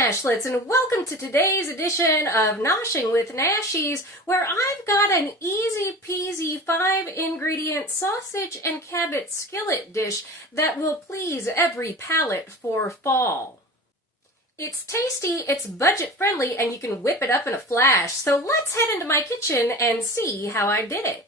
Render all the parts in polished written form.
Nashlets, and welcome to today's edition of Noshing with Nashies, where I've got an easy peasy 5-ingredient sausage and cabbage skillet dish that will please every palate for fall. It's tasty, it's budget friendly, and you can whip it up in a flash. So let's head into my kitchen and see how I did it.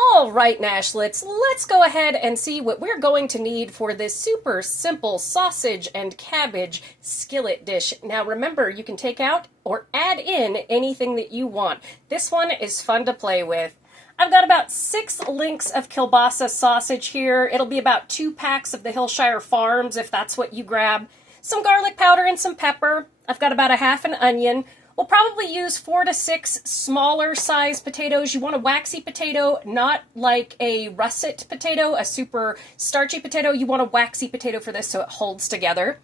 Alright, Nashlets, let's go ahead and see what we're going to need for this super simple sausage and cabbage skillet dish. Now remember, you can take out or add in anything that you want. This one is fun to play with. I've got about 6 links of kielbasa sausage here. It'll be about 2 packs of the Hillshire Farms if that's what you grab. Some garlic powder and some pepper. I've got about a half an onion. We'll probably use 4 to 6 smaller size potatoes. You want a waxy potato, not like a russet potato, a super starchy potato. You want a waxy potato for this so it holds together.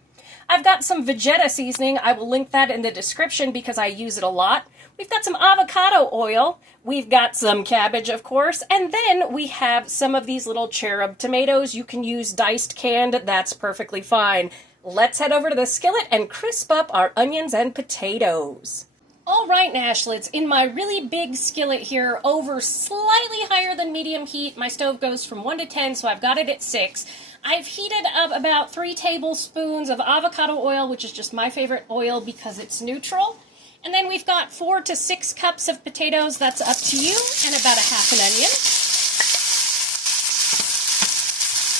I've got some Vegeta seasoning. I will link that in the description because I use it a lot. We've got some avocado oil. We've got some cabbage, of course. And then we have some of these little cherub tomatoes. You can use diced canned. That's perfectly fine. Let's head over to the skillet and crisp up our onions and potatoes. All right, Nashlets, in my really big skillet here, over slightly higher than medium heat, my stove goes from 1 to 10, so I've got it at 6. I've heated up about 3 tablespoons of avocado oil, which is just my favorite oil because it's neutral. And then we've got 4 to 6 cups of potatoes, that's up to you, and about a half an onion.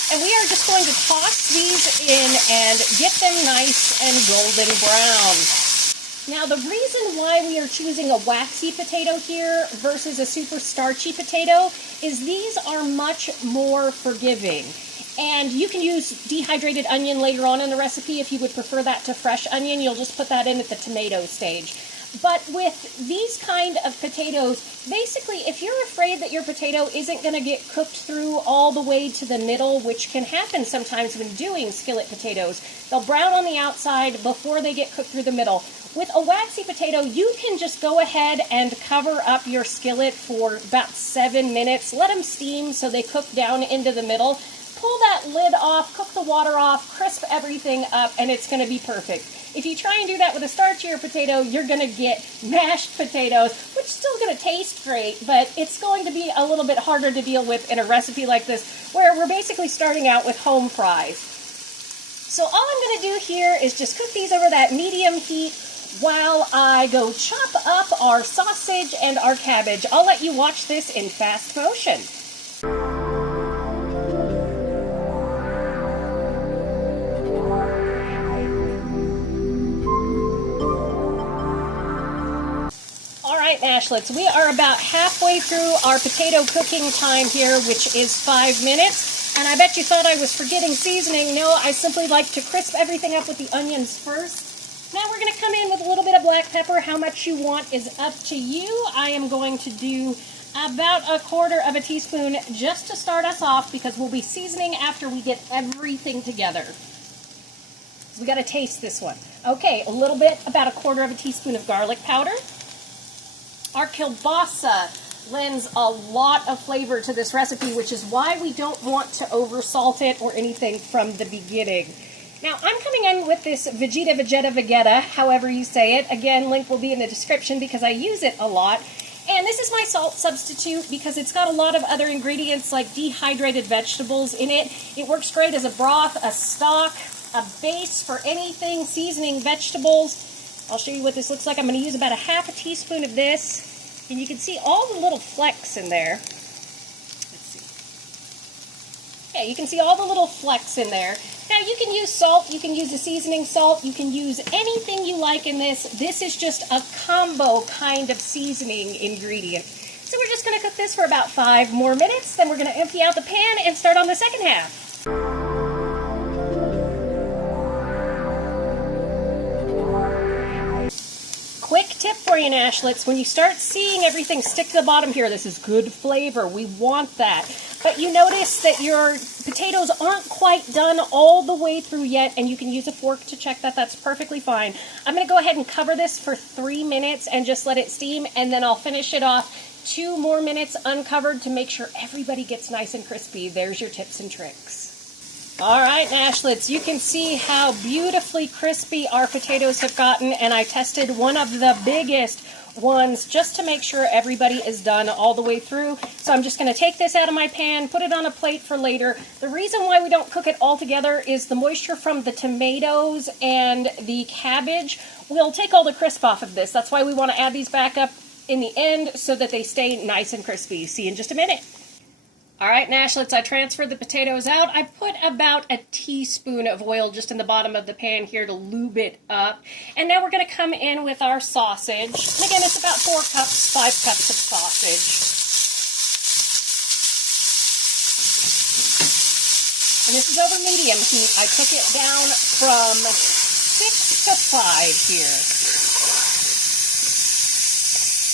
And we are just going to toss these in and get them nice and golden brown. Now, the reason why we are choosing a waxy potato here versus a super starchy potato is these are much more forgiving. And you can use dehydrated onion later on in the recipe if you would prefer that to fresh onion. You'll just put that in at the tomato stage. But with these kind of potatoes, basically, if you're afraid that your potato isn't going to get cooked through all the way to the middle, which can happen sometimes when doing skillet potatoes, they'll brown on the outside before they get cooked through the middle. With a waxy potato, you can just go ahead and cover up your skillet for about 7 minutes. Let them steam so they cook down into the middle. Pull that lid off, cook the water off, crisp everything up, and it's going to be perfect. If you try and do that with a starchier potato, you're going to get mashed potatoes, which is still going to taste great, but it's going to be a little bit harder to deal with in a recipe like this, where we're basically starting out with home fries. So all I'm going to do here is just cook these over that medium heat while I go chop up our sausage and our cabbage. I'll let you watch this in fast motion. Nashlets, we are about halfway through our potato cooking time here, which is 5 minutes. And I bet you thought I was forgetting seasoning. No, I simply like to crisp everything up with the onions first. Now we're going to come in with a little bit of black pepper. How much you want is up to you. I am going to do about 1/4 teaspoon just to start us off because we'll be seasoning after we get everything together. So we got to taste this one. Okay, a little bit, about 1/4 teaspoon of garlic powder. Our kielbasa lends a lot of flavor to this recipe, which is why we don't want to over-salt it or anything from the beginning. Now, I'm coming in with this Vegeta, however you say it. Again, link will be in the description because I use it a lot. And this is my salt substitute because it's got a lot of other ingredients like dehydrated vegetables in it. It works great as a broth, a stock, a base for anything, seasoning vegetables. I'll show you what this looks like. I'm going to use about 1/2 teaspoon of this. And you can see all the little flecks in there. Let's see. Okay, you can see all the little flecks in there. Now, you can use salt. You can use a seasoning salt. You can use anything you like in this. This is just a combo kind of seasoning ingredient. So we're just going to cook this for about 5 more minutes. Then we're going to empty out the pan and start on the second half. Quick tip for you, Nashlets. When you start seeing everything stick to the bottom here, this is good flavor. We want that. But you notice that your potatoes aren't quite done all the way through yet, and you can use a fork to check that. That's perfectly fine. I'm going to go ahead and cover this for 3 minutes and just let it steam, and then I'll finish it off 2 more minutes uncovered to make sure everybody gets nice and crispy. There's your tips and tricks. All right, Nashlets, you can see how beautifully crispy our potatoes have gotten, and I tested one of the biggest ones just to make sure everybody is done all the way through. So I'm just going to take this out of my pan, put it on a plate for later. The reason why we don't cook it all together is the moisture from the tomatoes and the cabbage will take all the crisp off of this. That's why we want to add these back up in the end so that they stay nice and crispy. See you in just a minute. All right, Nashlets, I transferred the potatoes out. I put about a teaspoon of oil just in the bottom of the pan here to lube it up. And now we're going to come in with our sausage. And again, it's about 4 cups, 5 cups of sausage. And this is over medium heat. I took it down from 6 to 5 here.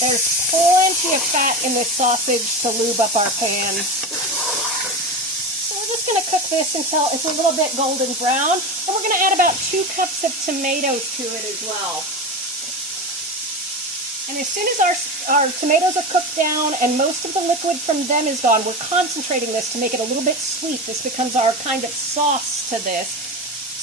There's plenty of fat in this sausage to lube up our pan. So we're just going to cook this until it's a little bit golden brown. And we're going to add about 2 cups of tomatoes to it as well. And as soon as our tomatoes are cooked down and most of the liquid from them is gone, we're concentrating this to make it a little bit sweet. This becomes our kind of sauce to this.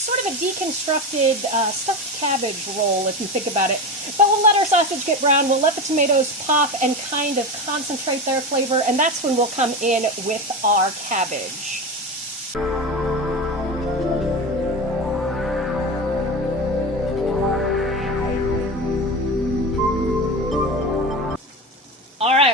Sort of a deconstructed stuffed cabbage roll, if you think about it. But we'll let our sausage get brown, we'll let the tomatoes pop and kind of concentrate their flavor, and that's when we'll come in with our cabbage.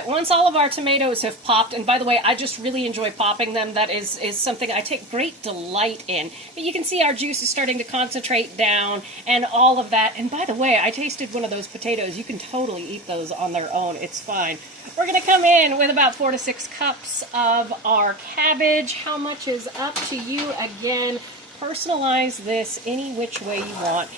Once all of our tomatoes have popped, and by the way, I just really enjoy popping them. That is something I take great delight in. But you can see our juice is starting to concentrate down and all of that. And by the way, I tasted one of those potatoes. You can totally eat those on their own. It's fine. We're going to come in with about 4 to 6 cups of our cabbage. How much is up to you? Again, personalize this any which way you want.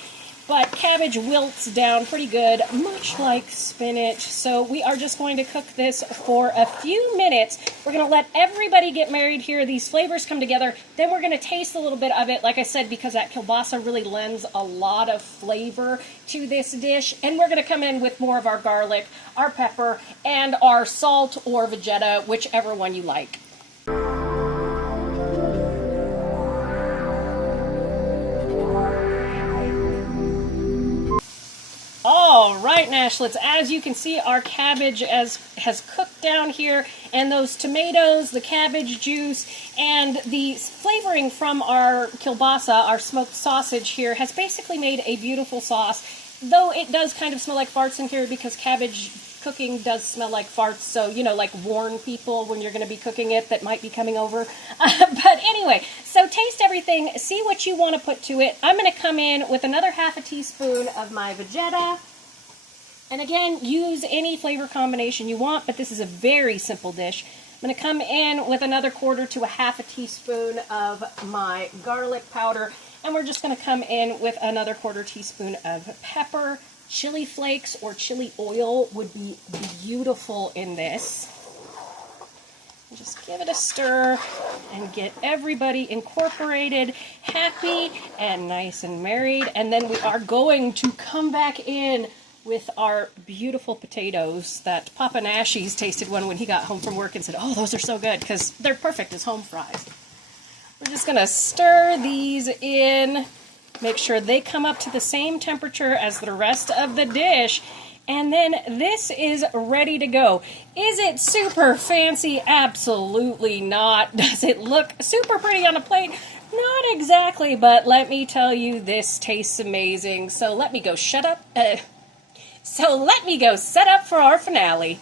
But cabbage wilts down pretty good, much like spinach. So we are just going to cook this for a few minutes. We're going to let everybody get married here. These flavors come together. Then we're going to taste a little bit of it, like I said, because that kielbasa really lends a lot of flavor to this dish. And we're going to come in with more of our garlic, our pepper, and our salt or Vegeta, whichever one you like. All right, Nashlets, as you can see, our cabbage has cooked down here, and those tomatoes, the cabbage juice, and the flavoring from our kielbasa, our smoked sausage here, has basically made a beautiful sauce, though it does kind of smell like farts in here because cabbage cooking does smell like farts, so, you know, like warn people when you're going to be cooking it that might be coming over. But anyway, so taste everything, see what you want to put to it. I'm going to come in with another ½ a teaspoon of my Vegeta. And again, use any flavor combination you want, but this is a very simple dish. I'm going to come in with another 1/4 to ½ a teaspoon of my garlic powder, and we're just going to come in with another 1/4 teaspoon of pepper. Chili flakes or chili oil would be beautiful in this. Just give it a stir and get everybody incorporated, happy and nice and married. And then we are going to come back in with our beautiful potatoes that Papa Nashies tasted one when he got home from work and said, oh, those are so good, because they're perfect as home fries. We're just going to stir these in, make sure they come up to the same temperature as the rest of the dish, and then this is ready to go. Is it super fancy? Absolutely not. Does it look super pretty on a plate? Not exactly, but let me tell you, this tastes amazing. So let me go set up for our finale.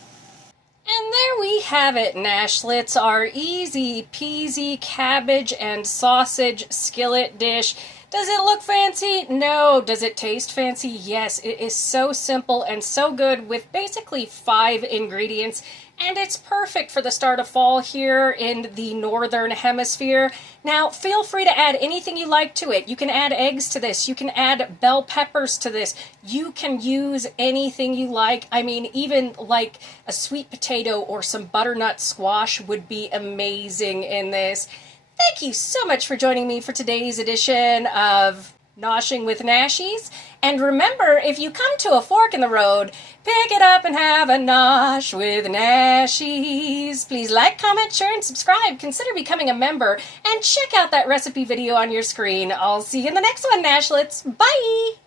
And there we have it, Nashlets, our easy peasy cabbage and sausage skillet dish. Does it look fancy? No. Does it taste fancy? Yes. It is so simple and so good with basically 5 ingredients. And it's perfect for the start of fall here in the northern hemisphere. Now, feel free to add anything you like to it. You can add eggs to this. You can add bell peppers to this. You can use anything you like. I mean, even like a sweet potato or some butternut squash would be amazing in this. Thank you so much for joining me for today's edition of Noshing with Nashies. And remember, if you come to a fork in the road, pick it up and have a nosh with Nashies. Please like, comment, share, and subscribe. Consider becoming a member and check out that recipe video on your screen. I'll see you in the next one, Nashlets. Bye!